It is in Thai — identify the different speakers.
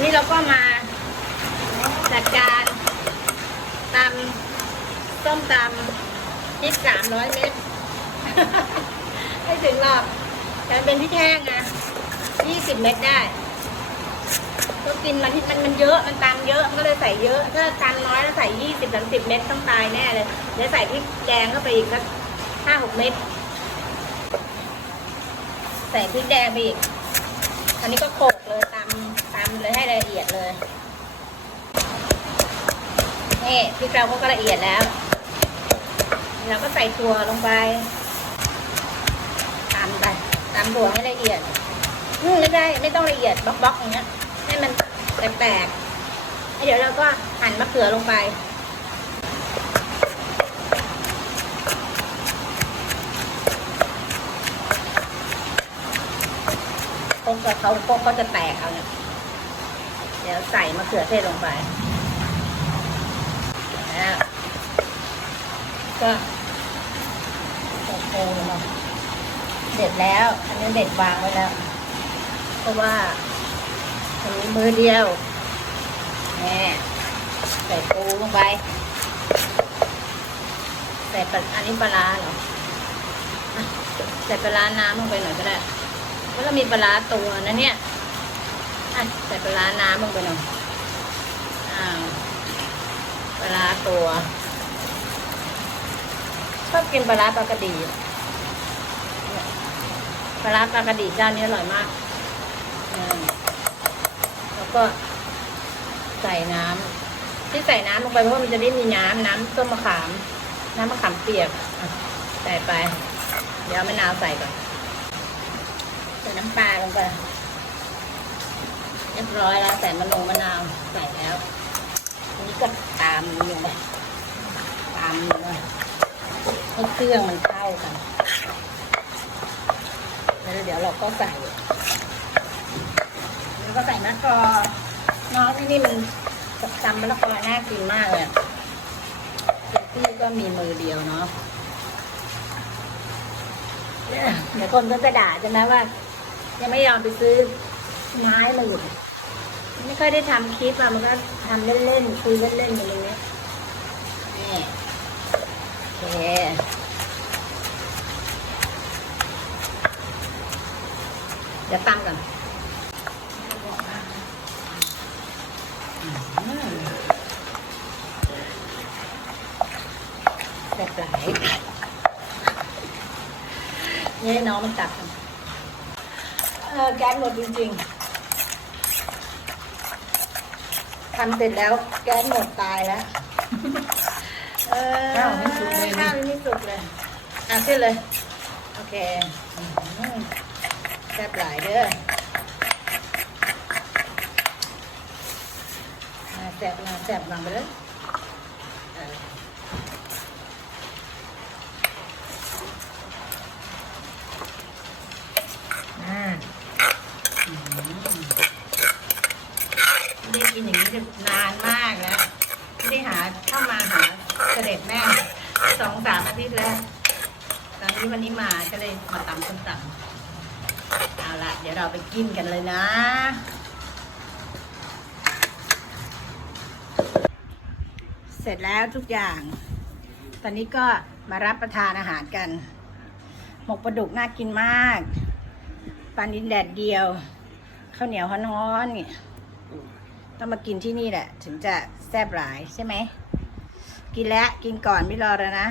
Speaker 1: นนี้เราก็มาจัดการตำส้มตำพริกสามร้อยเม็ดไม่ถึงหรอกแต่เป็นพริกแห้งนะยี่สิบเม็ดได้ก็กินมาที่มันมันเยอะมันตำเยอะมันก็เลยใส่เยอะถ้าตำน้อยแล้วใส่ยี่สิบสามสิบเม็ดต้องตายแน่เลยเดี๋ยวใส่พริกแดงเข้าไปอีกสักห้าหกเม็ดใส่พริกแดงไปอีกอันนี้ก็โขล เลยนี่พริกเราก็ละเอียดแล้วเราก็ใส่ถั่วลงไปตำไปตำถั่วให้ละเอียดอืมไม่ได้ไม่ต้องละเอียดบล็อกๆอย่างเงี้ยให้มันแตกๆเดี๋ยวเราก็หั่นมะเขือลงไปงกับเขาพวกเขาจะแตกเอาเนี่ย ดี๋ยวใส่มะเขือเทศลงไปแล้วก็โอ้โหเด็ดแล้ว อันนี้เด็ดวางไว้แล้ว เพราะว่าอันนี้มือเดียวแน่ใส่ปูลงไป ใส่ปลาอันนี้ปลาเหรอใส่ปลาน้ำลงไปหน่อยก็ได้แล้วก็มีปลาร้าตัวนะเนี่ย อะใส่ปลาร้าน้ำลงไปหน่อยอ้าวปลาตัว ชอบกินปลาร้าปลากระดีปลาร้าปลากระดีเจ้านี้อร่อยมาก แล้วก็ใส่น้ำที่ใส่น้ำลงไปเพราะมันจะได้มีน้ำน้ำส้มมะขาม น้ำมะขามเปียกใส่ไป เดี๋ยวมะนาวใส่ก่อนใส่น้ำปลาลงไป รียบร้อยแล้วใส่มะนงมะนาวใส่แล้วอันนี้ก็ตามลงไปตามลงไปให้เครื่องมันเข้ากันแล้วเดี๋ยวเราก็ใส่แล้วก็ใส่มะกอน้องที่นี่มันจำมะละกอน่ากินมากเลยพี่ก็มีมือเดียวเนาะเดี๋ยวคนก็จะด่าใช่ไหมว่า ยังไม่ยอมไปซื้อไม้มาอยู่ ไม่ค่อยได้ทำคลิปอะมันก็ทำเล่นๆคุยเล่นๆอย่างนี้นี่โอเคเดี๋ยวตั้งก่อนอืมแบบไหลายนี่ให้น้องมันตักกันเออแก๊สหมดจริงๆ ทำเสร็จแล้วแก๊สหมดตายแล้ว เออ
Speaker 2: ข้าวไม่สุกเลยนี่
Speaker 1: ข้าวไม่สุกเลยอะขึ้นเลย โอเคอืมแซ่บหลายเด้อมาแซ่บมาแซ่บมาไปเลยเออ
Speaker 2: อ่า
Speaker 1: ไม่ นางนี้จะนานมากแล้วไม่ได้หาเข้ามาหาเสด็จแม่สองสามอาทิตย์แล้วตอนนี้วันนี้มาก็เลยมาตำส้มตำเอาละเดี๋ยวเราไปกินกันเลยนะเสร็จแล้วทุกอย่าง ตอนนี้ก็มารับประทานอาหารกัน หมกปลาดุกน่ากินมาก ปลานินแดดเดียว ข้าวเหนียวฮ้อนๆเนี่ย ต้องมากินที่นี่แหละ ถึงจะแซ่บหลายใช่ไหม กินแล้วกินก่อนไม่รอแล้วนะ